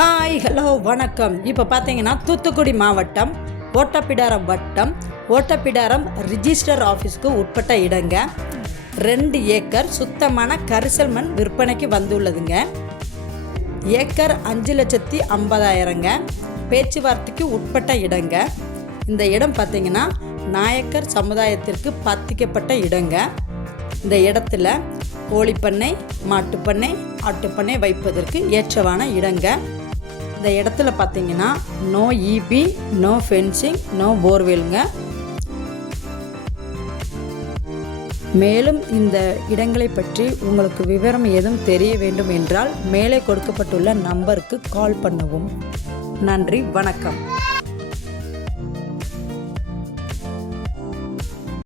Hi hello வணக்கம். இப்போ பார்த்தீங்கன்னா தூத்துக்குடி மாவட்டம் ஓட்டப்பிடாரம் வட்டம் ஓட்டப்பிடாரம் ரிஜிஸ்டர் ஆஃபீஸ்க்கு உட்பட்ட இடங்க. ரெண்டு ஏக்கர் சுத்தமான கரிசல் மண் விற்பனைக்கு வந்துள்ளதுங்க. ஏக்கர் அஞ்சு லட்சத்தி ஐம்பதாயிரங்க. பேச்சுவார்த்தைக்கு உட்பட்ட இடங்க. இந்த இடம் பார்த்தீங்கன்னா நாயக்கர் சமுதாயத்திற்கு பத்திக்கப்பட்ட இடங்க. இந்த இடத்துல கோழிப்பண்ணை மாட்டுப்பண்ணை ஆட்டுப்பண்ணை வைப்பதற்கு ஏற்றவான இடங்க. இந்த இடத்துல பார்த்தீங்கன்னா no EB no fencing no போர்வெல்ங்க மேலும் இந்த இடங்களை பற்றி உங்களுக்கு விவரம் எதுவும் தெரிய வேண்டும் என்றால் மேலே கொடுக்கப்பட்டுள்ள நம்பருக்கு கால் பண்ணவும். நன்றி வணக்கம்.